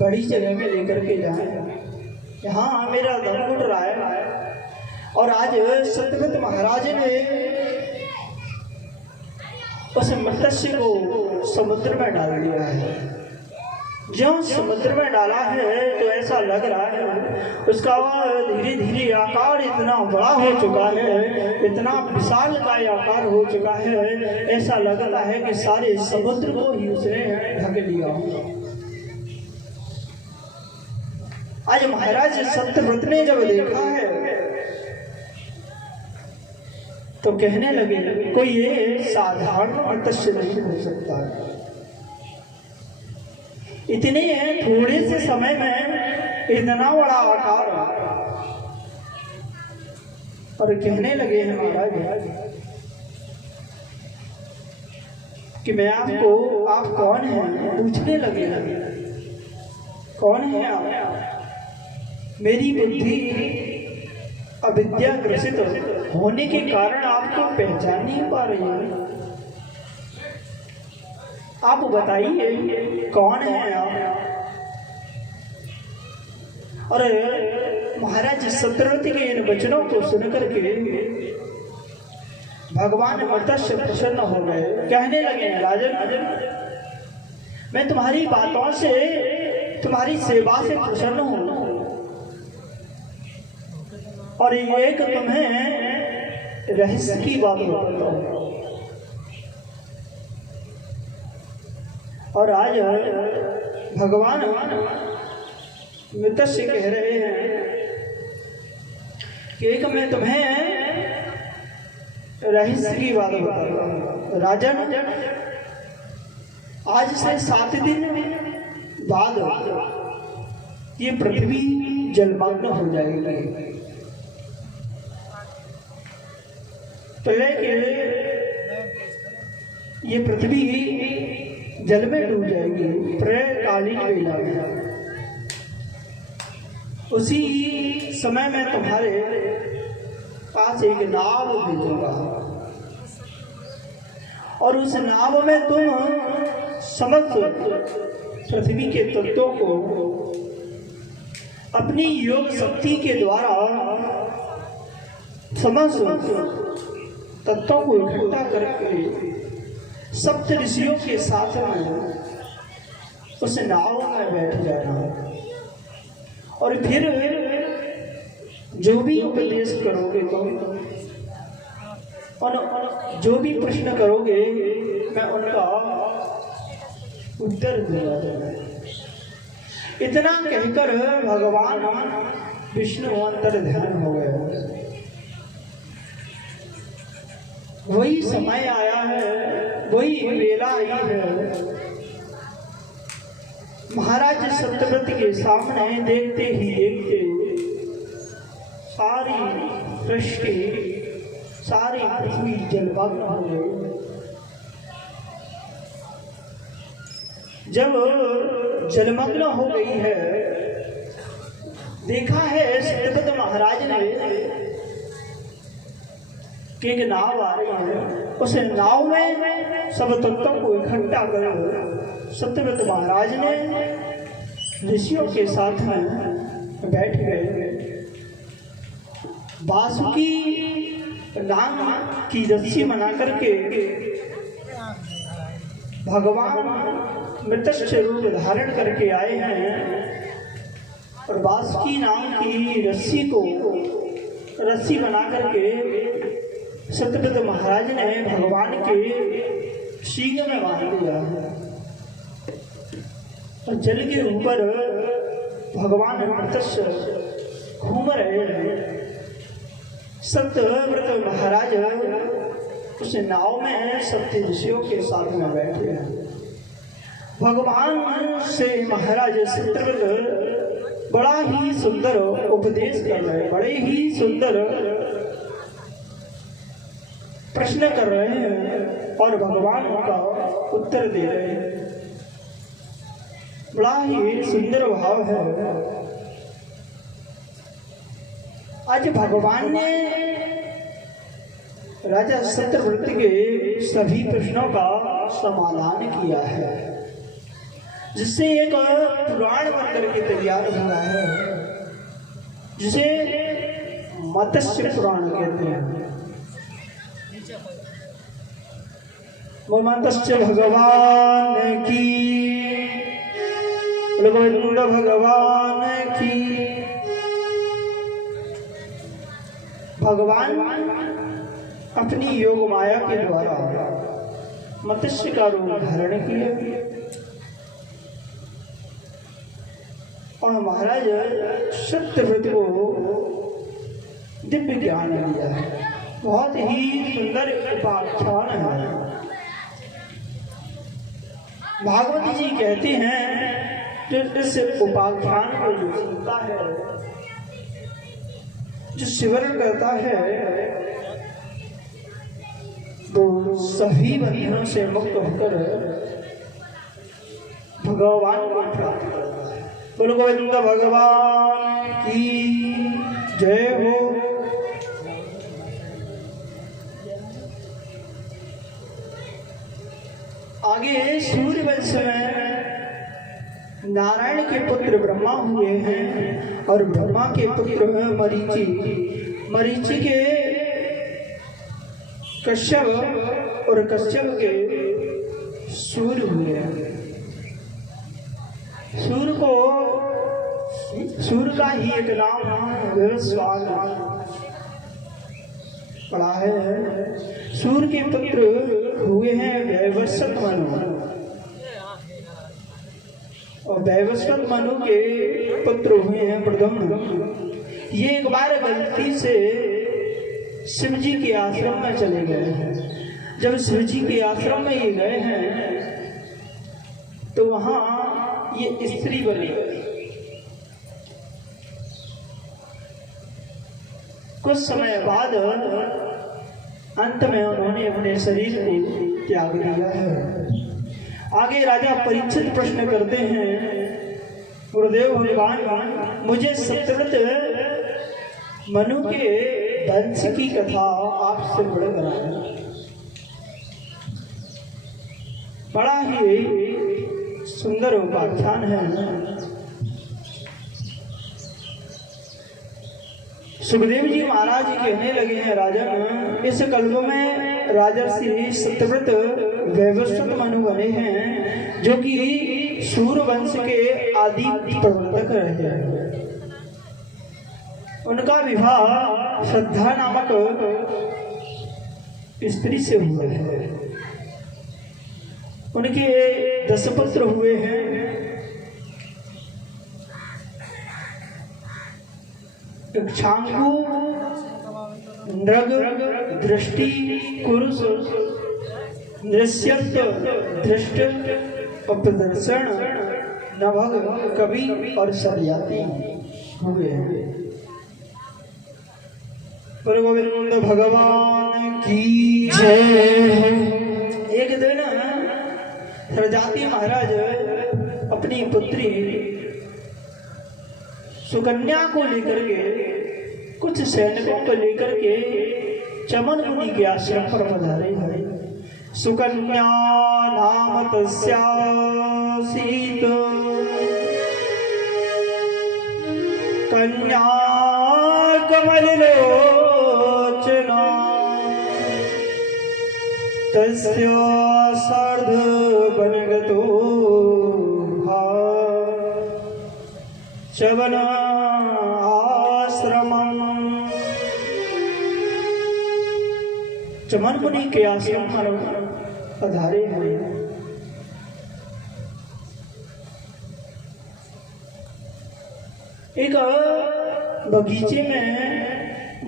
बड़ी जगह में लेकर के जाए। यहाँ मेरा दम घुट रहा है और आज सत्यव्रत महाराज ने उस मत्स्य को समुद्र में डाल दिया है। जो समुद्र में डाला है तो ऐसा लग रहा है उसका धीरे धीरे आकार इतना बड़ा हो चुका है, इतना विशाल का आकार हो चुका है, ऐसा लगता है कि सारे समुद्र को ही उसने ढक लिया। आज महाराज सत्यव्रत ने जब देखा है तो कहने लगे कोई ये साधारण मत्स्य नहीं हो सकता है। इतने थोड़े से समय में इतना बड़ा आकार। और कहने लगे हैं महाराज कि मैं आपको, आप कौन हैं? पूछने लगे कौन है आप? मेरी बुद्धि अविद्या ग्रसित होने के कारण आपको पहचान नहीं पा रही है। आप बताइए कौन है आप? और महाराज सत्यव्रत के इन वचनों को सुनकर के भगवान मत्स्य प्रसन्न हो गए। कहने लगे राजन, मैं तुम्हारी बातों से, तुम्हारी सेवा से प्रसन्न हूं और एक तुम्हें रहस्य की बात बताता हूं। और आज भगवान मत्स्य कह रहे हैं कि एक मैं तुम्हें रहस्य की बात बताता हूं। राजन, आज से 7 दिन बाद ये पृथ्वी जलमग्न हो जाएगी। प्रलय के ये पृथ्वी जल में डूब जाएगी। प्रलयकालीन वेला में उसी समय में तुम्हारे पास एक नाव भेजूंगा और उस नाव में तुम समस्त पृथ्वी के तत्वों को अपनी योग शक्ति के द्वारा समस्त तत्वों को इकट्ठा करके सप्त ऋषियों के साथ में उस नाव में बैठ जाना और फिर जो भी उपदेश करोगे तुम और जो भी प्रश्न करोगे मैं उनका उत्तर दूंगा। इतना कहकर भगवान विष्णु अंतर ध्यान हो गए। वही समय आया है, वही वेला आई है। महाराज सत्यव्रत के सामने देखते ही देखते सारी सृष्टि, सारी पृथ्वी जलमग्न हो गई। जब जलमग्न हो गई है, देखा है सत्यव्रत महाराज ने कि एक नाव आ रही है। उस नाव में सब तत्वों को इकट्ठा कर सत्यव्रत महाराज ने ऋषियों के साथ में बैठ गए। बासुकी नाम की रस्सी बना करके भगवान मत्स्य रूप धारण करके आए हैं और बासुकी नाम की रस्सी बना करके सत्यव्रत महाराज ने भगवान के सींग में बांध दिया है और जल के ऊपर भगवान मत्स्य घूम रहे हैं। सत्यव्रत महाराज उस नाव में सप्त ऋषियों के साथ में बैठे हैं। भगवान से महाराज सत्यव्रत बड़ा ही सुंदर उपदेश कर रहे हैं, बड़े ही सुंदर प्रश्न कर रहे हैं और भगवान का उत्तर दे रहे हैं। बड़ा ही सुंदर भाव है। आज भगवान ने राजा सत्यव्रत के सभी प्रश्नों का समाधान किया है। जिससे एक पुराण बन करके तैयार हुआ है, जिसे मत्स्य पुराण कहते हैं। वो मत्स्य भगवान की, गोविंद भगवान की। भगवान अपनी योग माया के द्वारा मत्स्य का रूप धारण किया और महाराज सत्यव्रत को दिव्य ज्ञान दिया है। बहुत ही सुंदर उपाख्यान है। भागवती जी कहते हैं जो इस उपाख्यान को जो सुनता है, जो सिमरण करता है, तो सभी बंधनों से मुक्त होकर भगवान को प्राप्त करता है। बोलो गोविंद भगवान की जय हो। आगे सूर्यवंश में नारायण के पुत्र ब्रह्मा हुए हैं और ब्रह्मा के पुत्र हैं मरीचि। मरीचि के कश्यप और कश्यप के सूर्य हुए हैं। सूर्य का ही एक नाम विवस्वान पढ़ा है। सूर्य के पुत्र हुए हैं वैवस्वत मनु और वैवस्वत मनु के पुत्र हुए हैं प्रद्युम्न। ये एक बार गलती से शिव जी के आश्रम में चले गए हैं। जब शिव जी के आश्रम में ये गए हैं तो वहां ये स्त्री बनी। कुछ समय बाद अंत में उन्होंने अपने शरीर को त्याग दिया है। आगे राजा परीक्षित प्रश्न करते हैं, गुरुदेव भगवान, मुझे सत्यव्रत मनु के वंश की कथा आपसे बड़े बनाना। बड़ा ही सुंदर उपाख्यान है। सुखदेव जी महाराज कहने लगे हैं, राजन, इस कल्प में राजर्षि सत्यव्रत वैवस्वत मनु बने हैं, जो कि सूर्य वंश के आदि प्रवर्तक रहे हैं। उनका विवाह श्रद्धा नामक स्त्री से हुआ है। उनके 10 पुत्र हुए हैं। इक्ष्वाकु, नृग, दृष्टि, कुरुस, नृस्यत, दृष्ट, उपदर्शन, नभग, कवि और सरियाती हुए हैं। पर गोविंद भगवान की जय। एक दिन सरियाती महाराज अपनी पुत्री सुकन्या को लेकर के, कुछ सैनिकों को लेकर के चमन मुनि के आश्रम पर पधारे हैं। सुकन्या नाम तस्यासीत कन्या कमललोचना तस्या सार्ध बनगतो चवन आश्रमम। चमन मुनि के आश्रम पर पधारे हैं। एक बगीचे में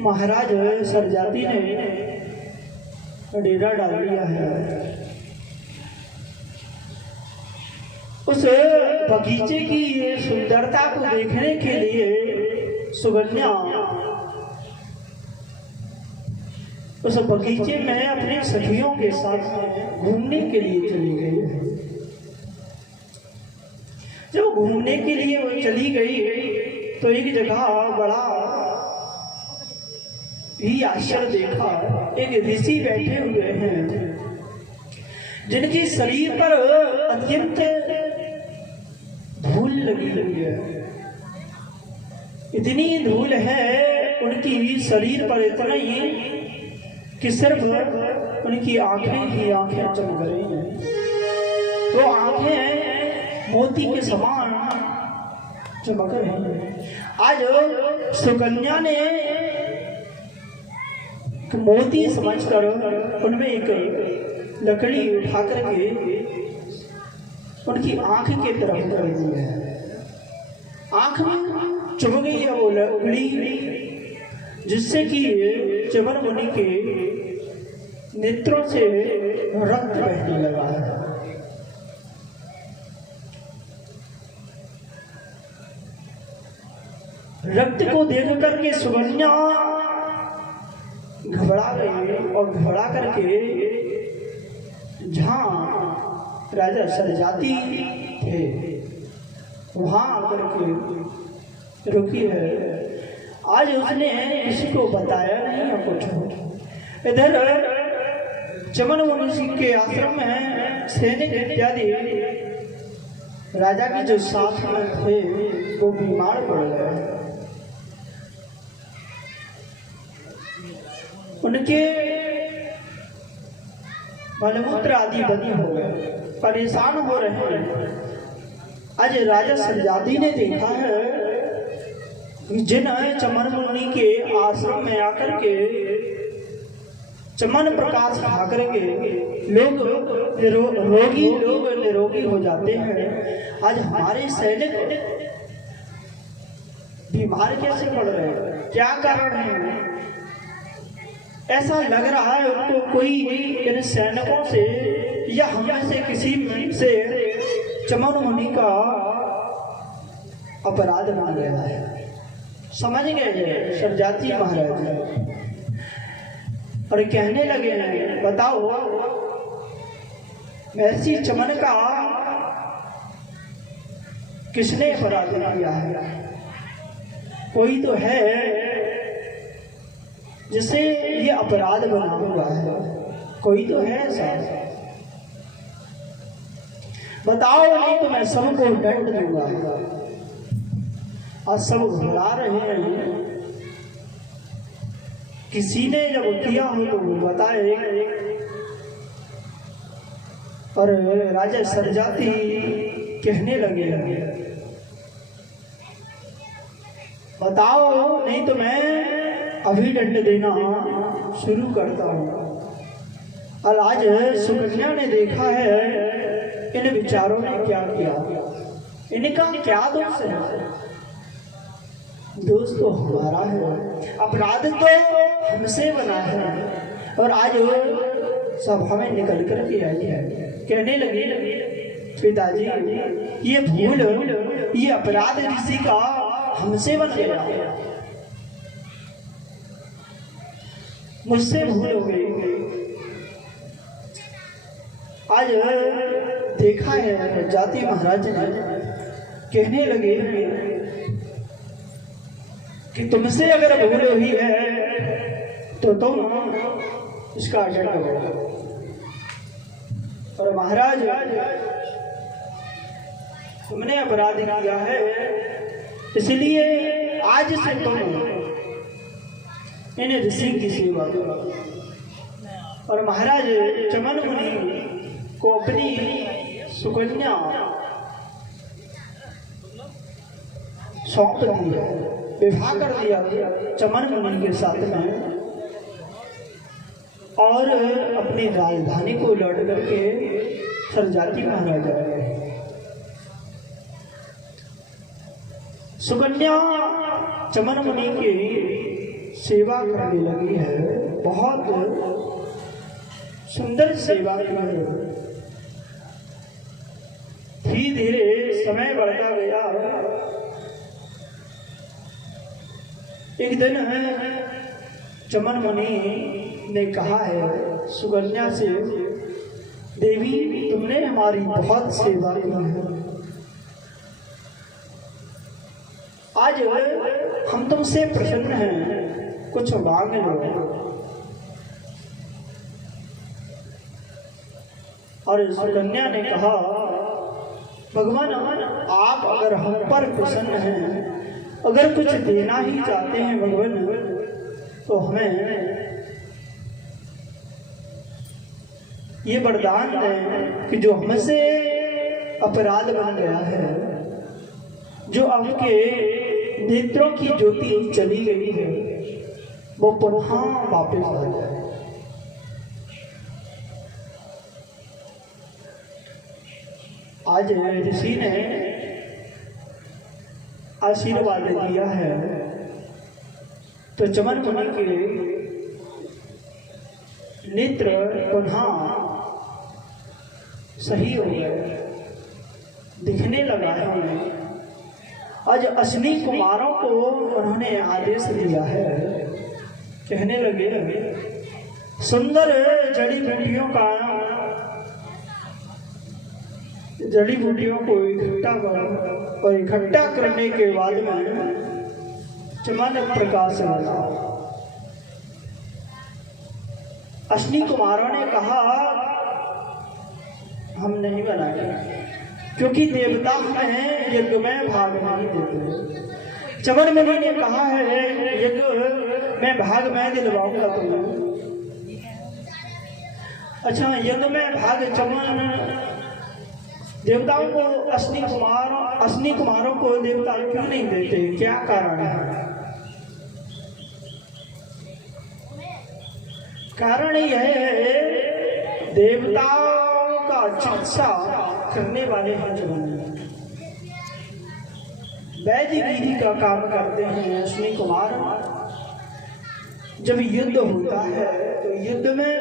महाराज सरजाती ने डेरा डाल दिया है। उस बगीचे की सुंदरता को देखने के लिए सुकन्या उस बगीचे में अपनी सखियों के साथ घूमने के लिए चली गई। जब घूमने के लिए वो चली गई तो एक जगह बड़ा ही आश्चर्य देखा। एक ऋषि बैठे हुए हैं जिनके शरीर पर अत्यंत लगी हुई है, इतनी धूल है उनकी शरीर पर, इतना ही कि सिर्फ उनकी आंखें ही आंखें चमक रही हैं। वो आंखें मोती के समान चमक रही हैं। आज सुकन्या ने मोती समझकर उनमें एक लकड़ी उठा करके उनकी आंख की तरफ कर दी है। आंख में चुभ गई है वो लकड़ी, जिससे कि च्यवन मुनि के नेत्रों से रक्त बहने लगा है। रक्त को देख करके सुकन्या घबरा गई और घबरा करके जहां राजा सरजाती थे वहां आकर के रुकी है। आज उसने किसी को बताया नहीं और कुछ। इधर च्यवन मुनि के आश्रम में सैनिक इत्यादि राजा के जो साथ में थे वो बीमार पड़ गए। उनके मलमूत्र आदि बंद हो गए, परेशान हो रहे हैं। आज राजा सरजादी ने देखा है जिन च्यवन मुनि के आश्रम में आकर के चमन प्रकाश खा करके लोग रोगी लोग निरोगी हो जाते हैं, आज हमारे सैनिक बीमार कैसे पड़ रहे हैं? क्या कारण है? ऐसा लग रहा है उनको कोई इन सैनिकों से या हम से किसी से च्यवन मुनि का अपराध मान गया है। समझ गए सरजाती महाराज और कहने लगे हैं, बताओ महर्षि च्यवन का किसने अपराध किया है? कोई तो है जिसे ये अपराध बना हुआ है, कोई तो है ऐसा। बताओ नहीं तो मैं सबको दंड दूंगा। आज सब घबरा रहे हैं, किसी ने जब किया हो तो वो बताए। और राजा सरजाती कहने लगे, बताओ नहीं तो मैं अभी दंड देना शुरू करता हूँ। और आज सुकन्या ने देखा है इन विचारों ने क्या किया, इनका क्या दोष है? दोष तो हमारा है, अपराध तो हमसे बना है। और आज सभा में निकल कर के आई है, कहने लगे पिताजी ये भूल, ये अपराध ऋषि का हमसे बन गया, मुझसे भूल हो गई। आज देखा है जाति महाराज ने कहने लगे कि तुमसे अगर भूल हुई है तो तुम इसका दंड करो। और महाराज तुमने अपराध किया है, इसलिए आज से तुम इन ऋषि की सेवा करो। और महाराज च्यवन मुनि को अपनी सुकन्या सौंप दिया, विवाह कर दिया च्यवन मुनि के साथ में। और अपनी राजधानी को लौट करके सरजाती महाराज आए। सुकन्या च्यवन मुनि की सेवा करने लगी है, बहुत सुंदर सेवा की है। धीरे धीरे समय बढ़ता गया। एक दिन च्यवन मुनि ने कहा है सुकन्या से, देवी तुमने हमारी बहुत सेवा की है, आज हम तुमसे प्रसन्न हैं, कुछ मांग लो। और सुकन्या ने कहा भगवान आप अगर हम पर प्रसन्न हैं, अगर कुछ देना ही चाहते हैं भगवान, तो हमें ये वरदान दें कि जो हमसे अपराध बन गया है, जो आपके नेत्रों की ज्योति चली गई है, वो पुनः वापस आ जाए। आज ऋषि ने आशीर्वाद दिया है, तो चमन मुनि के नेत्र पुनः सही हो गए, दिखने लगा है। आज अश्विनी कुमारों को उन्होंने आदेश दिया है, कहने लगे सुंदर जड़ी बूटियों को इकट्ठा करो, और इकट्ठा करने के बाद में चमन प्रकाश वाला। अश्विनी कुमारों ने कहा हम नहीं बनाएंगे, क्योंकि देवता हमें यज्ञ में भाग नहीं देते। चमन मुनि ने कहा है यज्ञ में भाग मैं दिलवाऊंगा तुम्हें। अच्छा, यज्ञ में भाग चमन देवताओं को अश्विनी कुमारों को देवता क्यों नहीं देते, क्या कारण है? कारण यह है देवताओं का चिकित्सा करने वाले हैं चमन, वैदिक विधि का काम करते हैं अश्विनी कुमार। जब युद्ध होता है तो युद्ध में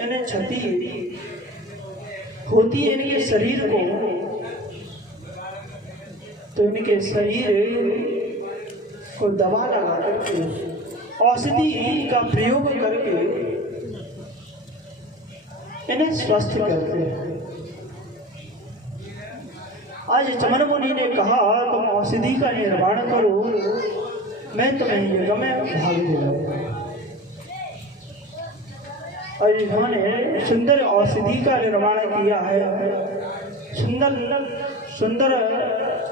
इन्हें क्षति होती है इनके शरीर को, तो इनके शरीर को दवा लगा करके, औषधि का प्रयोग करके इन्हें स्वस्थ करते हैं। आज चमन मुनि ने कहा तुम औषधि का निर्माण करो, मैं तुम्हें यज्ञ में भाग दिलाऊंगा। और इन्होंने सुंदर औषधि का निर्माण किया है, सुंदर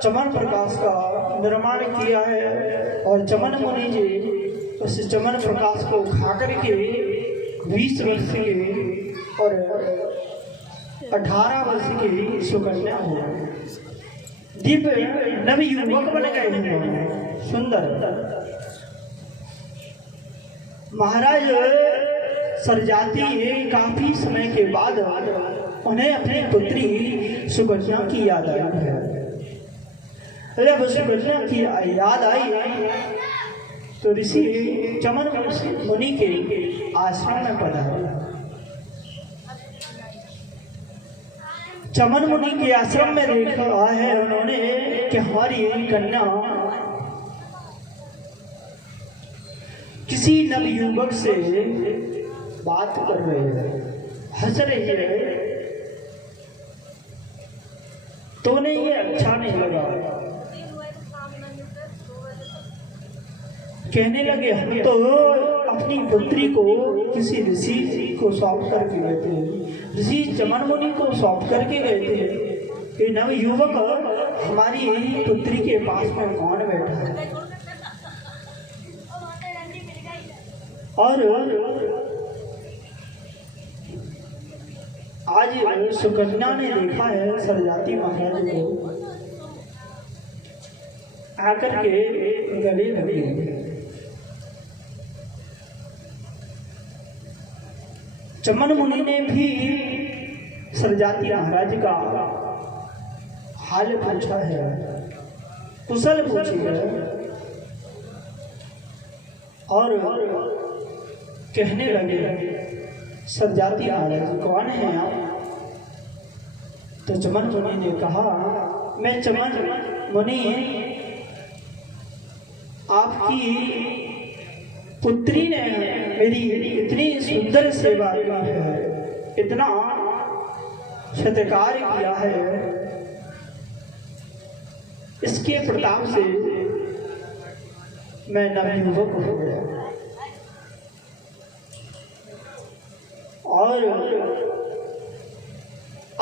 चमन प्रकाश का निर्माण किया है। और चमन मुनि जी उस चमन प्रकाश को खा करके 20 वर्ष के और 18 वर्ष की सुकन्या हो, दिव्य नवयुवक बन गए हैं, सुंदर। महाराज सरजाति काफी समय के बाद उन्हें अपनी पुत्री सुकन्या की याद आई है। जब सुकन्या की याद आई तो ऋषि चमन मुनि के आश्रम में पधारे। चमन मुनि के आश्रम में देखा है उन्होंने कि हमारी कन्या किसी नवयुवक से बात कर रही है, हंस रही है, तो उन्हें ये अच्छा नहीं लगा। कहने लगे हम तो अपनी पुत्री को किसी ऋषि को सौंप करके गए थे, ऋषि चमन मुनि को सौंप करके गए थे कि नवयुवक हमारी पुत्री के पास में कौन बैठा है। और आज सुकन्या ने देखा है सरजाति महाराज को आकर के गले लगे। चमन मुनि ने भी सरजाति महाराज का हाल पूछा है, कुशल पूछी है, और कहने लगे सरजाति महाराज कौन है आप? तो चमन मुनि ने कहा मैं चमन मुनि आपकी पुत्री ने मेरी इतनी सुंदर सेवा की है, इतना सत्कार किया है, इसके प्रताप से मैं नवयुवक हो गया। और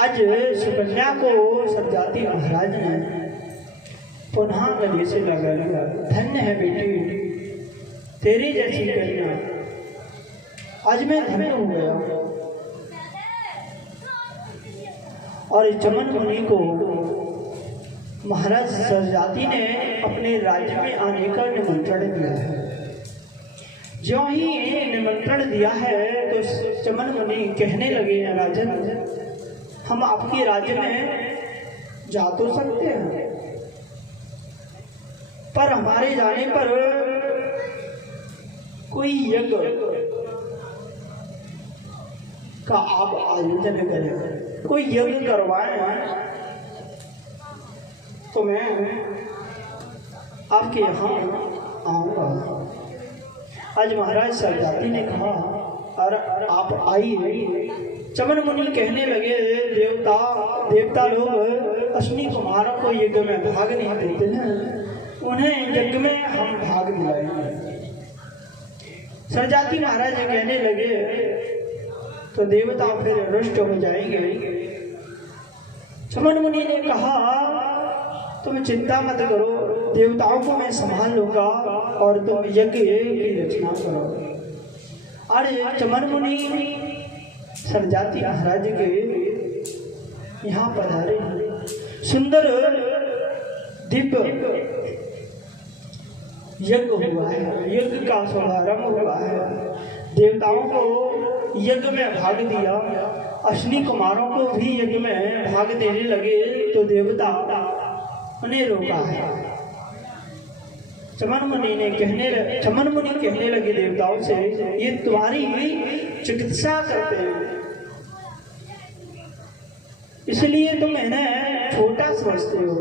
आज सुकन्या को सत्याती महाराज ने पुनः गले से लगा लिया। धन्य है बेटी, तेरी जैसी कन्या, आज मैं धन्य हो गया। और इस चमन मुनि को महाराज सत्याती ने अपने राज्य में आने का निमंत्रण दिया है। जो ही निमंत्रण दिया है तो चमन मुनि कहने लगे, राजन हम आपके राज्य में जा तो सकते हैं, पर हमारे जाने पर कोई यज्ञ का आप आयोजन करें, कोई यज्ञ करवाएं तो मैं आपके यहाँ आऊंगा। आज महाराज सत्याती ने कहा, अरे आप आइए। चमन मुनि कहने लगे, देवता लोग अश्विनी कुमारों को यज्ञ में भाग नहीं देते हैं, उन्हें यज्ञ में हम भाग दिलाएंगे। सत्याती महाराज कहने लगे, तो देवता फिर रुष्ट हो जाएंगे। चमन मुनि ने कहा, तुम चिंता मत करो, देवताओं को मैं संभाल लूंगा और तुम यज्ञ की रचना करो। अरे चमन मुनि सत्याती महाराज के यहाँ पधारे, सुंदर दिव्य यज्ञ हुआ है, यज्ञ का शुभारंभ हुआ है। देवताओं को यज्ञ में भाग दिया, अश्विनी कुमारों को भी यज्ञ में भाग देने लगे, तो देवता उन्हें रोका है। चमन मुनि कहने लगे देवताओं से, ये तुम्हारी चिकित्सा करते हैं, इसलिए तुम इन्हें छोटा समझते हो,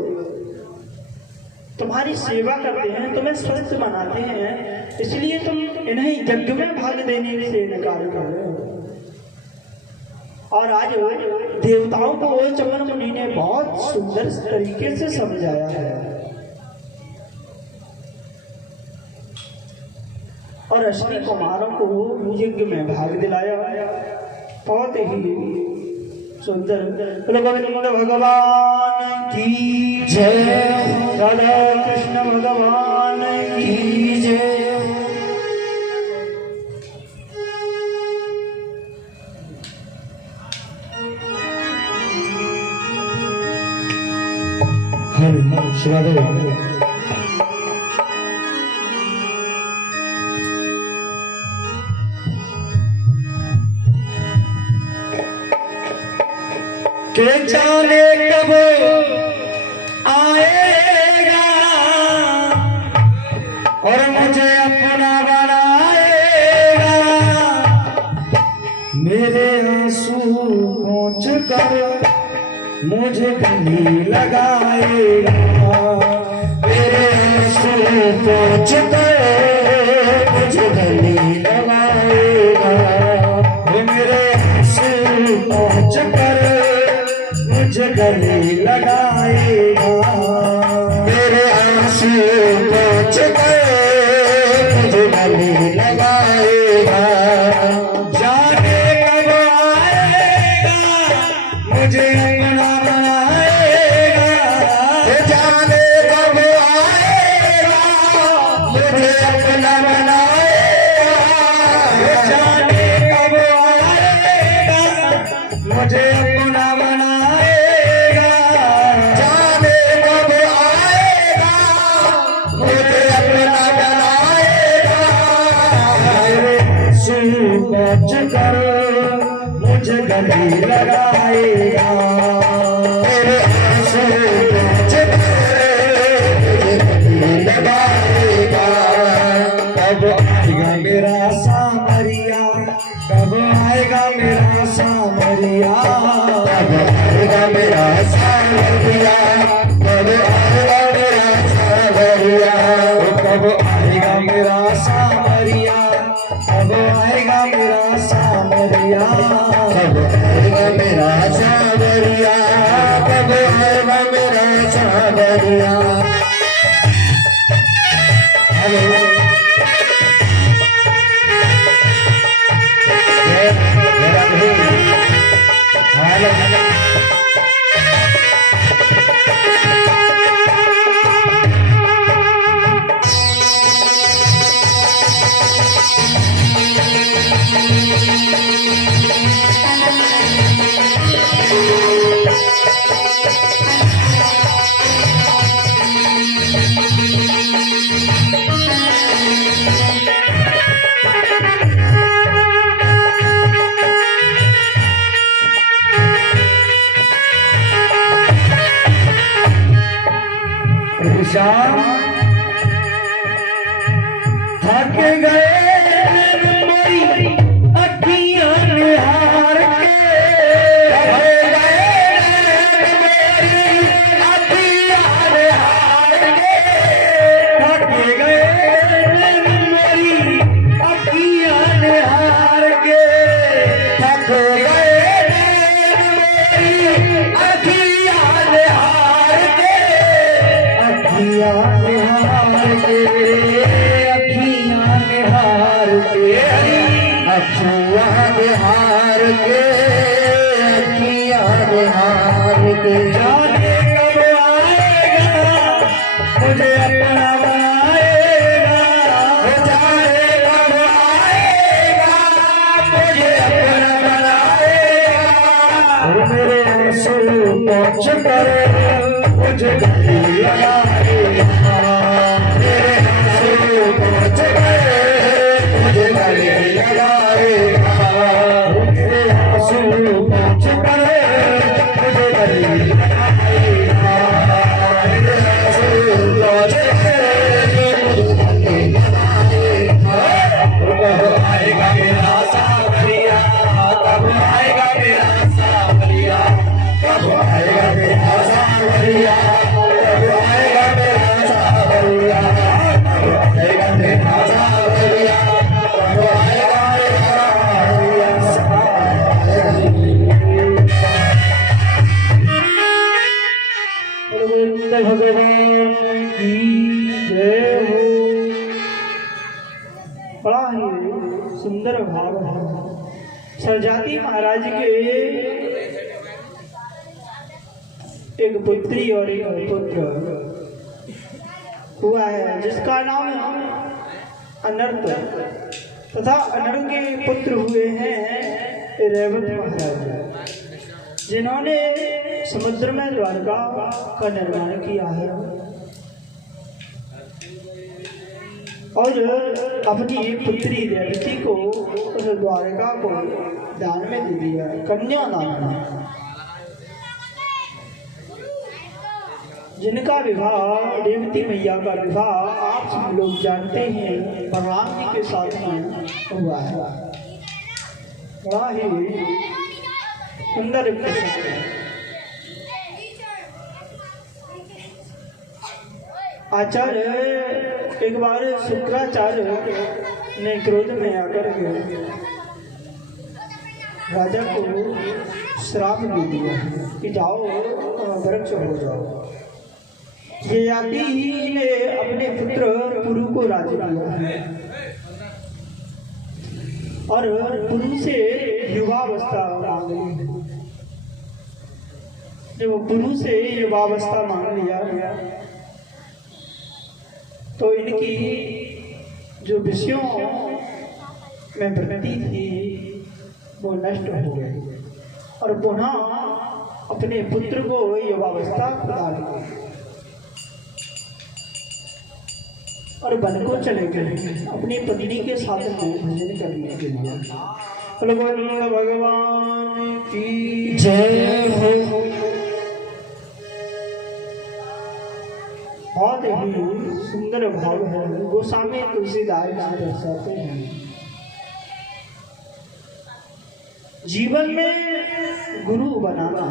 तुम्हारी सेवा करते हैं, तुम्हें स्वस्थ बनाते हैं, इसलिए तुम इन्हें यज्ञ में भाग देने से इनकार कर रहे हो। और आज देवताओं को चमन मुनि ने बहुत सुंदर तरीके से समझाया है। और अश्विनी कुमारों को यज्ञ में भाग दिलाया, बहुत ही सुंदर। गोविंद भगवान की जय, राधा कृष्ण भगवान की जय। के जाने कब आएगा और मुझे अपना बनाएगा, मेरे आंसू पहुँच कर मुझे गले लगाएगा, मेरे आंसू पहुँच कर मुझे गले लगाएगा, मेरे आंसू पहुँच कर मुझे गले लगाएगा, मेरे आंसू पहुँच कर मुझे गले लगाएगा। जाने कब आएगा मुझे अपना बनाएगा, जाने कब आएगा मुझे अपना बनाएगा, जाने कब आएगा मुझे अपना बनाएगा, जाने कब आएगा मुझे अपना बनाएगा, सूरज कर मुझे गले लगाएगा, मेरे आंसू पहुँच कर मुझे गले लगाएगा। कब आएगा मेरा सामरिया, कब आएगा मेरा सामरिया, कब आएगा मेरा सामरिया, कब आएगा मेरा सामरिया, कब आएगा मेरा सामरिया, कब आएगा मेरा सामरिया, कब आएगा मेरा सामरिया, कब आएगा मेरा सामरिया। हेलो श्याम थक गए मेरी अखियां निहार के, थक गए मेरी अखियां निहार के, थक गए मेरी अखियां निहार के, थक गए मेरी अखियां निहार के, अखियां निहार के, अखियां निहार के, अखियां निहार के, अखियां निहार के। जाने कब आएगा मुझे अपना बनाएगा, जाने कब आएगा मुझे अपना बनाएगा, और मेरे आंसू पोंछ कर मुझे गले लगाएगा, मेरे आंसू पोंछ कर मुझे गले लगाएगा, मेरे आंसू पोंछ कर मुझे गले लगाएगा, मेरे आंसू पोंछ कर मुझे गले लगाएगा। कब आएगा मेरा सावरिया, कब आएगा मेरा सावरिया, कब आएगा मेरा सावरिया, कब आएगा मेरा सावरिया, कब आएगा मेरा सावरिया, कब आएगा मेरा सावरिया। गोविंद भगवान की जय हो। बड़ा ही सुंदर भाव है। सरजाति महाराज के एक पुत्री और एक पुत्र हुआ है, जिसका नाम अनर्थ तथा अनर्थ के पुत्र हुए हैं रेवत महाराज, जिन्होंने समुद्र में द्वारका का निर्माण किया है और अपनी एक पुत्री रेवती को उस द्वारका को दान में दे दिया, कन्यादान में, जिनका विवाह रेवती मैया का विवाह आप सब लोग जानते हैं बलराम जी के साथ में हुआ है। बड़ा ही सुंदर प्रसंग है। आचार्य एक बार शुक्राचार्य ने क्रोध में आकर के राजा को श्राप दे दिया कि जाओ वृक्ष हो जाओ। ययाति ने अपने पुत्र पुरु को राजी किया और पुरु से युवावस्था मांग ली। जब पुरु से युवावस्था मांग लिया तो इनकी जो विषयों में वृत्ति थी वो नष्ट हो गई और पुनः अपने पुत्र को युवावस्था प्रदान की और वन को चले गए अपनी पत्नी के साथ में भजन करने के लिए। भगवान की जय हो। बहुत ही सुंदर भाव है। गोस्वामी तुलसीदास जी दर्शाते हैं जीवन में गुरु बनाना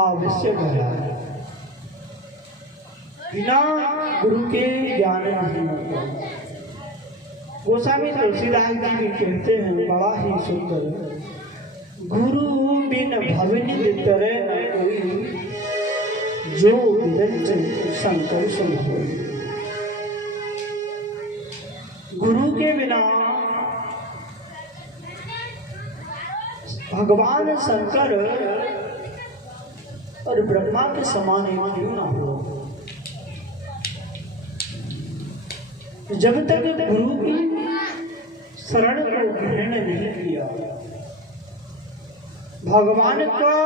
आवश्यक है, बिना गुरु के ज्ञान नहीं होता। गोस्वामी तुलसीदास जी भी कहते हैं बड़ा ही सुंदर, गुरु बिन भवन तरे न कोई, जो विरंजन शंकर सुन होई। गुरु के बिना भगवान शंकर और ब्रह्मा के समान क्यों ना हो। जब तक गुरु की शरण को ग्रहण नहीं किया, भगवान का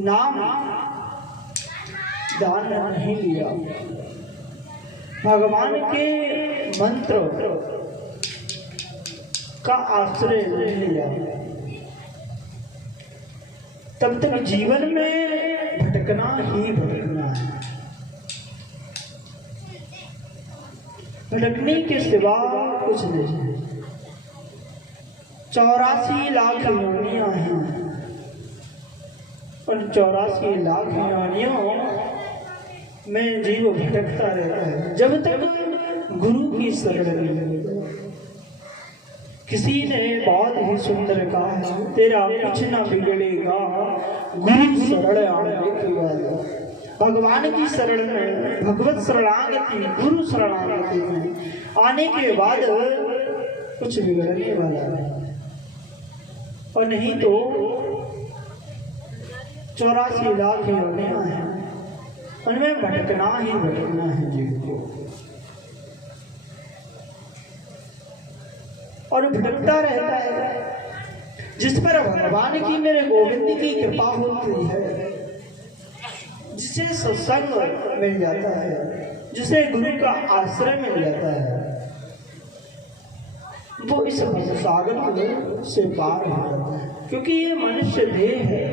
नाम दान नहीं लिया, भगवान के मंत्र का आश्रय नहीं लिया, तब तक जीवन में भटकना ही भटकना है। भटकने के सिवा कुछ नहीं। 84 लाख योनियां हैं, उन 84 लाख योनियों में जीव भटकता रहता है जब तक गुरु की शरण नहीं मिले। किसी ने बहुत ही सुंदर कहा है, तेरा कुछ ना बिगड़ेगा गुरु शरण आने के बाद। भगवान की शरण में, भगवत शरणागति, गुरु शरणागति में आने के बाद कुछ बिगड़ने वाला है, और नहीं तो 84 लाख योनियां हैं, उनमें भटकना ही भटकना है जीव को। और भटकता रहता है। जिस पर भगवान की, मेरे गोविंद की कृपा होती है, जिसे सत्संग मिल जाता है, जिसे गुरु का आश्रय मिल जाता है, वो इस सागर से पार हो जाता है। क्योंकि ये मनुष्य देह है,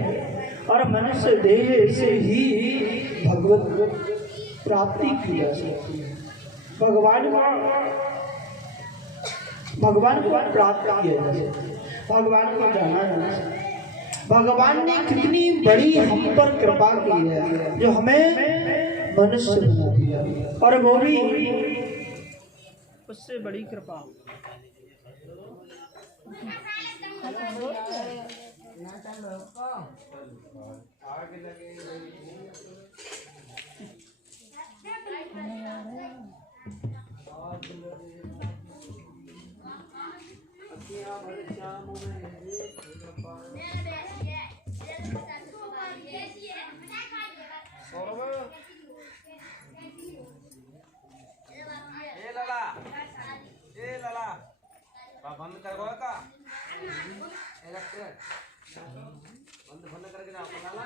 और मनुष्य देह से ही भगवत प्राप्ति की जा सकती है। भगवान को प्राप्त किया जा सकता है, भगवान को जाना जा सकता है। भगवान ने कितनी बड़ी हम पर कृपा की है, जो हमें मनुष्य बना दिया, और वो भी उससे बड़ी कृपा। बंद करवा का इलेक्ट्रिक बंद करके ना अपना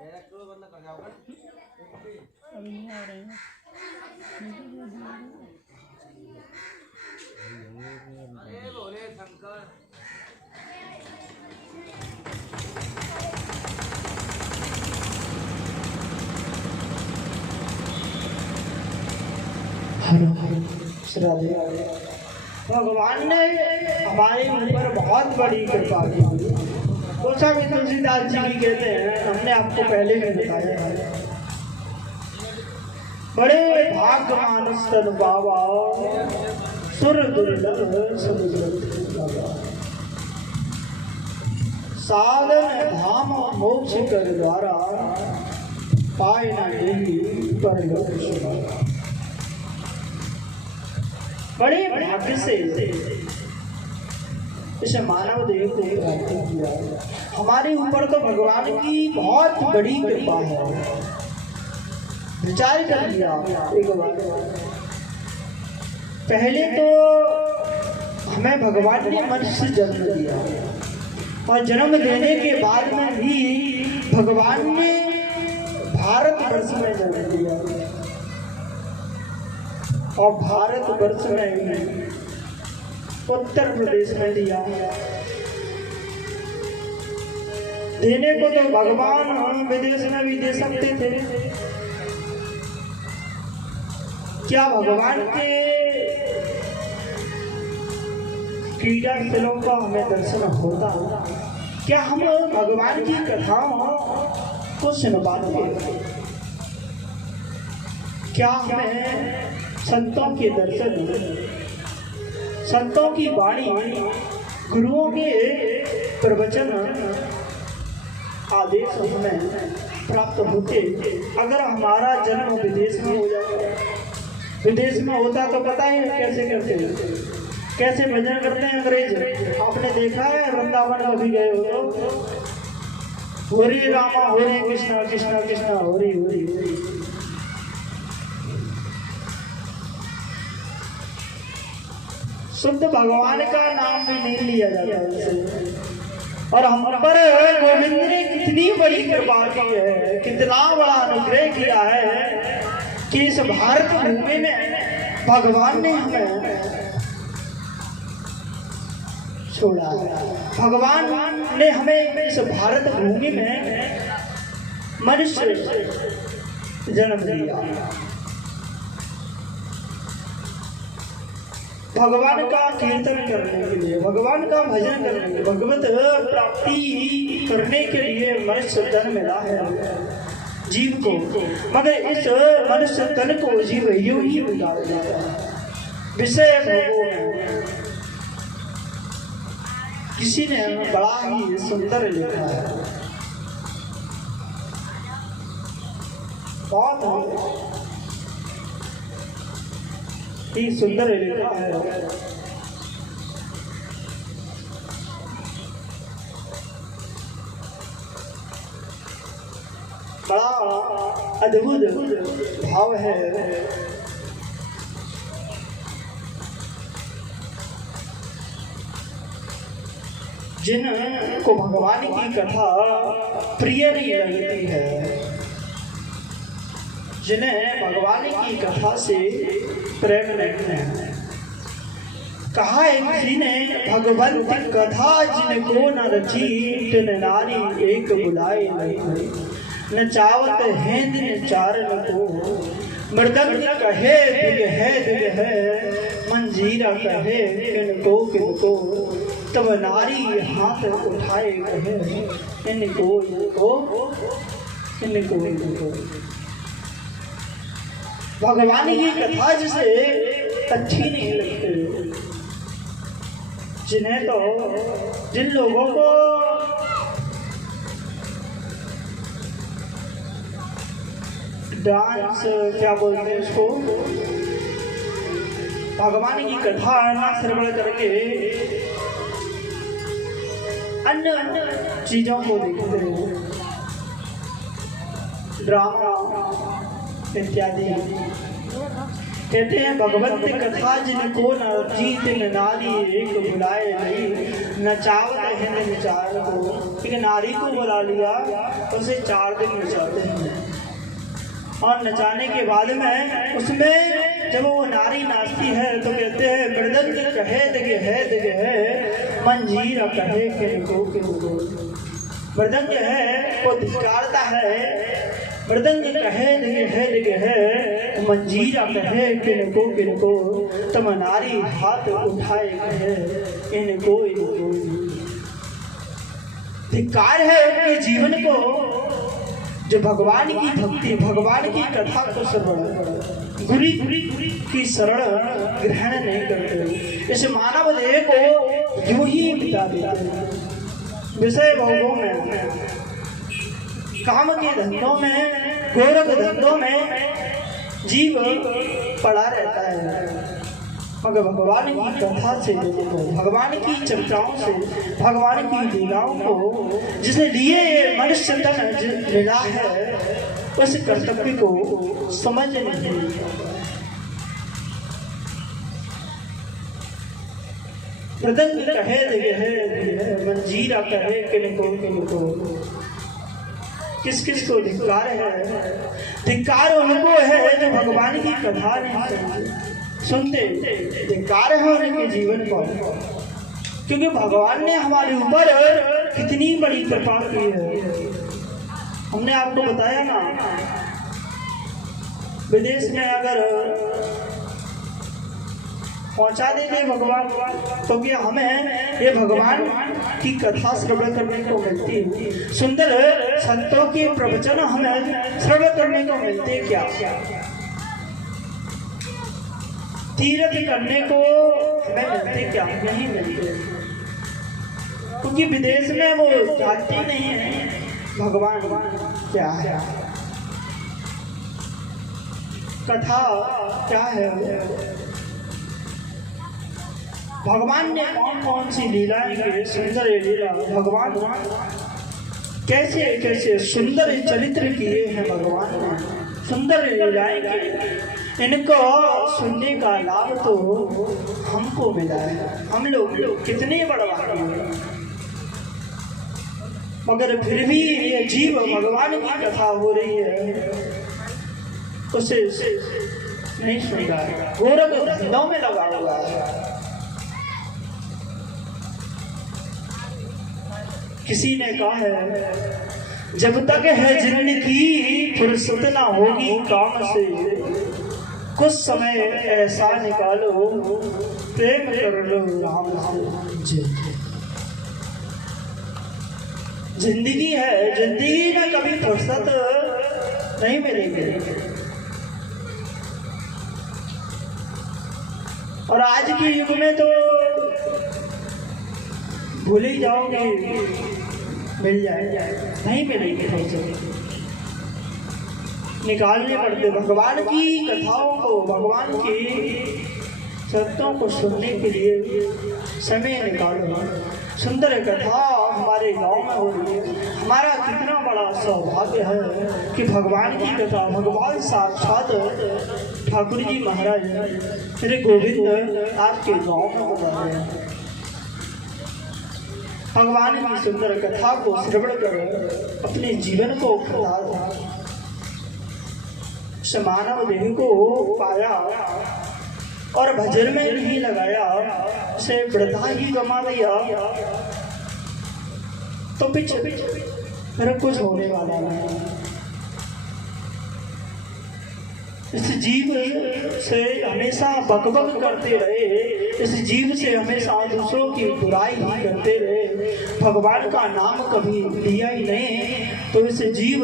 इलेक्ट्रिक बंद कर जाओगे अभी नहीं आ रहे हैं। अरे बोले शंकर भगवान ने हमारे ऊपर बहुत बड़ी कृपा की। कोसा भी तुलसीदास जी की कहते हैं, हमने आपको पहले भी बताया है। बड़े भाग्य मानस तन बाबा सुर दुर्लभ साधन धाम मोक्ष कर द्वारा पाए न देही परलोक सुख। बड़े भाग्य से इस मानव देह को प्राप्त किया। हमारे ऊपर तो भगवान की बहुत बड़ी कृपा है। विचार कर लिया एक बार, पहले तो हमें भगवान ने मनुष्य जन्म दिया, और जन्म देने के बाद में भी भगवान ने भारतवर्ष में जन्म दिया, और भारतवर्ष में ही उत्तर प्रदेश में दिया। देने को तो भगवान विदेश में भी दे सकते थे। क्या भगवान के क्रीड़ा स्थलों का हमें दर्शन होता? क्या हम भगवान की कथाओं को सुन पाते? क्या हमें संतों के दर्शन, संतों की वाणी, गुरुओं के प्रवचन, आदेश हमें प्राप्त होते? अगर हमारा जन्म विदेश में हो जाए, विदेश में होता तो पता ही कैसे कैसे भजन करते हैं अंग्रेज। आपने देखा है वृंदावन कभी गए हो तो हरे रामा हरे कृष्णा कृष्णा कृष्णा हरे हरे हरे। शुद्ध भगवान का नाम भी नहीं लिया जाता है। और हम पर गोविंद ने कितनी बड़ी कृपा की है, कितना बड़ा अनुग्रह किया है कि इस भारत भूमि में भगवान ने हमें छोड़ा। भगवान ने हमें इस भारत भूमि में मनुष्य जन्म दिया। भगवान का कीर्तन करने के लिए, भगवान का भजन करने के लिए, भगवत प्राप्ति करने के लिए मनुष्य तन मिला है जीव को। मगर इस मनुष्य तन को जीव यूं ही बिगाड़ देता है विषय भोगों में। किसी ने बड़ा ही सुंदर लिखा है, बहुत ही सुंदर लिखा है। बड़ा अद्भुत भाव है। जिनको भगवान की कथा प्रिय नहीं लगती है, जिन्हें भगवान की कथा से प्रेम नहीं है। कहा है किसी ने, भगवंत कथा जिनको न रची तिन नारी एक बुलाए नहीं। न चावत है दिन चारण को, मृदंग कहे दिग है, मंजीरा कहे किनको, तब नारी हाथ उठाए कहे इनको। भगवान की कथा जिसे अच्छी नहीं लगती, जिन लोगों को डांस क्या बोलते हैं उसको, भगवान की कथा ना श्रवण करके अन्य चीजों को देखते हैं, ड्रामा इत्यादि। कहते हैं भगवत कथा जिनको न जीत न नारी एक बुलाए नहीं, न चावत है न चार को। एक नारी को बुला लिया उसे 4 दिन नचाते हैं, और नचाने के बाद में उसमें जब वो नारी नाचती है तो कहते हैं मृदंग कहे दिगे है, मंजीरा कहे किनको। मृदंग है वो धिक्कारता है, मृदंग कहे दिगे है, मंजीरा कहे किनको, तब नारी हाथ उठाए कहे इनको। धिक्कार है उनके जीवन को जो भगवान की भक्ति, भगवान की कथा को श्रवण, गुरी की शरण ग्रहण नहीं करते। इस मानव देह को यूं ही बिता देते विषय भोगों में, काम के धंधों में, गोरख धंधों में जीव पड़ा रहता है। मगर भगवान की कथा से, भगवान की चर्चाओं से, भगवान की लीलाओं को जिसने लिए मनुष्य तन मिला है, उस कर्तव्य को समझ नहीं। मृदंग कहे दिगे है, मंजीरा कहे किनको। किस किस को धिक्कार है? धिक्कार उनको है जो भगवान की कथा नहीं सुनते, धिक्कार है उनके जीवन पर। क्योंकि भगवान ने हमारे ऊपर कितनी बड़ी कृपा की है। हमने आपको बताया ना, विदेश में अगर पहुंचा देते भगवान तो क्या हमें ये भगवान की कथा श्रवण करने को मिलती है, सुंदर संतों के प्रवचन हमें श्रवण करने को मिलते क्या? तीर्थ करने को हमें मिलते क्या? नहीं मिलते, क्योंकि विदेश में वो जानती नहीं है भगवान क्या है, कथा क्या है, भगवान ने कौन कौन सी लीलाएं की, सुंदर लीला भगवान कैसे कैसे सुंदर चरित्र किए हैं भगवान ने, सुंदर लीलाएं की। इनको सुनने का लाभ तो हमको मिला है, हम लोग कितने बड़ा भाग्य हैं। मगर फिर भी ये जीव भगवान की कथा हो रही है उसे नहीं सुन रहा है, गोरख धंधों में लगा हुआ है। किसी ने कहा है जब तक है जिंदगी फुर्सत ना होगी काम से, कुछ समय ऐसा निकालो, प्रेम कर लो राम से। जिंदगी है, जिंदगी में कभी फुर्सत नहीं मिलेगी। और आज के युग में तो भूल ही जाओगे, मिल जाए नहीं मिलेगी फुर्सत, निकालने पड़ते भगवान की कथाओं को, भगवान की सत्यों को सुनने के लिए समय निकालो। सुंदर कथा हमारे गांव में हो रही है। हमारा कितना बड़ा सौभाग्य है कि भगवान की कथा, भगवान साक्षात ठाकुर जी महाराज श्री गोविंद आपके गांव में हो रहे हैं। भगवान की सुंदर कथा को श्रवण कर अपने जीवन को मानव देह को पाया और भजन में नहीं लगाया, उसे वृथा ही गमा दिया तो पीछे फिर कुछ होने वाला नहीं। इस जीव से हमेशा बकबक करते रहे, इस जीव से हमेशा दूसरों की बुराई ही करते रहे, भगवान का नाम कभी लिया ही नहीं, तो इस जीव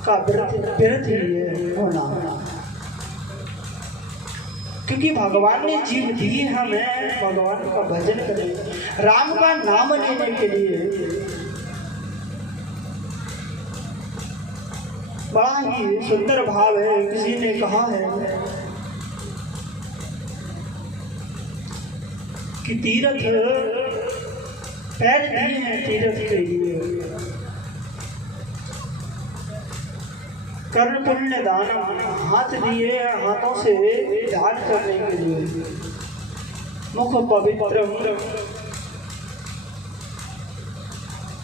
का व्यर्थ ही होना। क्योंकि भगवान ने जीव दी हमें भगवान का भजन करें, राम का नाम लेने के लिए। बड़ा ही सुंदर भाव है। किसी ने कहा है कि तीर्थ पैर दिए हैं तीर्थ के लिए, कर्ण पुण्य दान, हाथ दिए हाथों से दान करने के लिए, मुख पवित्र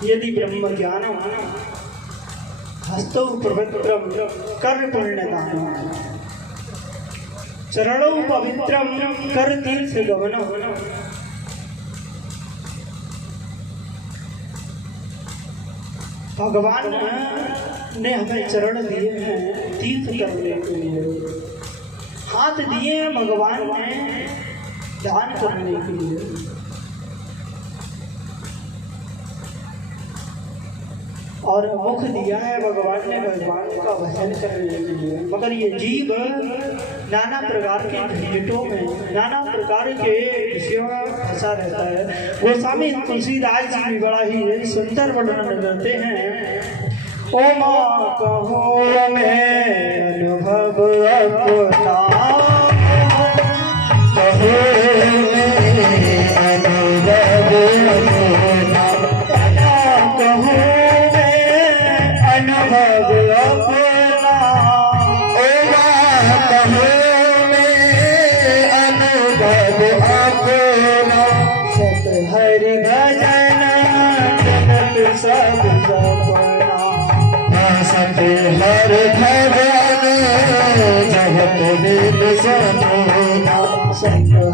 यदि ब्रह्म ज्ञानम, हस्तौ पवित्रम कर्ण पुण्य दान, चरणौ पवित्रम कर तीर्थ गमनम। भगवान ने हमें चरण दिए हैं तीर्थ करने के लिए, हाथ दिए हैं भगवान ने दान करने के लिए, और मुख दिया है भगवान ने भगवान का भजन करने के लिए। मगर ये जीव नाना प्रकार के झंझटों में, नाना प्रकार के विषयों में फंसा रहता है। गोस्वामी तुलसीदास जी भी बड़ा ही सुंदर वर्णन करते हैं। ओ माँ कहूँ मैं अनुभव अपना,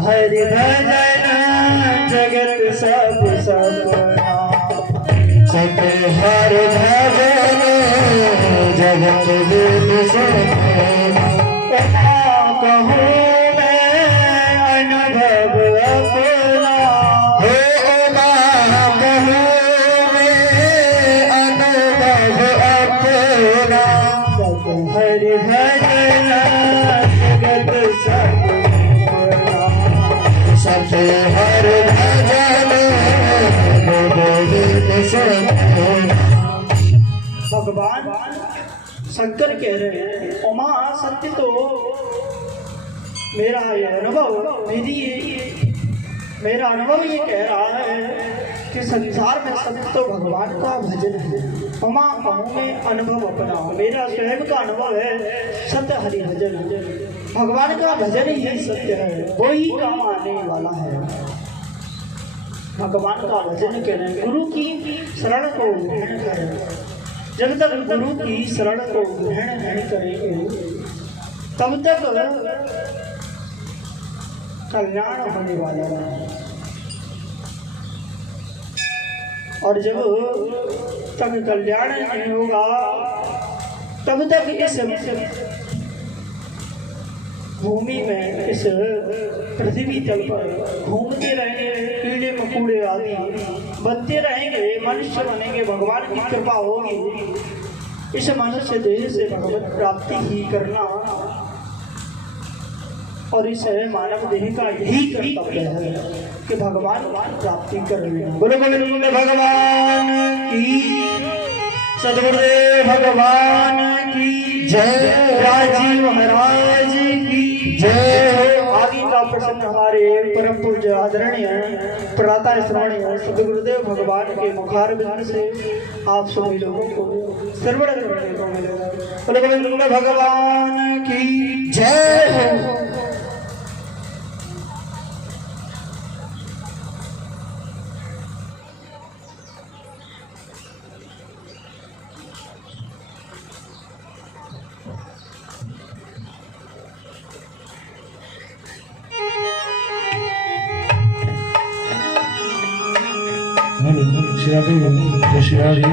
हरि भजन जगत सब सपना, सत हर भजन जगत सपना। कहूँ मैं अनुभव अपना, हो माँ कहूँ मैं अनुभव अपना, सत हरि भजन जगत सब हर भजन। भगवान शंकर कह रहे हैं उमा सत्य तो मेरा ये अनुभव, मेरा अनुभव ये कह रहा है कि संसार में सत्य तो भगवान का भजन है। उमा कहूँ मैं अनुभव अपना, मेरा स्वयं का अनुभव है सत्य हरि भजन। भगवान का भजन ही सत्य है, वो ही काम आने वाला है। भगवान का भजन करें, गुरु की शरण को ग्रहण करें। जब तक गुरु की शरण को ग्रहण नहीं करेंगे तब तक कल्याण होने वाला है। और जब तक कल्याण नहीं होगा तब तक इस भूमि में, इस पृथ्वी तल पर घूमते रहेंगे, कीड़े मकोड़े आदि बनते रहेंगे, मनुष्य बनेंगे, भगवान की कृपा होगी। इस मनुष्य देह से भगवत प्राप्ति ही करना और इस मानव देह का यही कर्तव्य है कि भगवान प्राप्ति कर लेना। बोलो गोविंद भगवान की, सदगुरुदेव भगवान की जय, राजीव महाराज की जय। आगे का प्रसंग हमारे परम पूज्य आदरणीय प्रातः स्मरणीय सदगुरुदेव भगवान के मुखारविंद से आप सभी लोगों को श्रवण करने को मिलेगा। बोलो गोविंद भगवान की जय। श्री राधे, श्री राधे।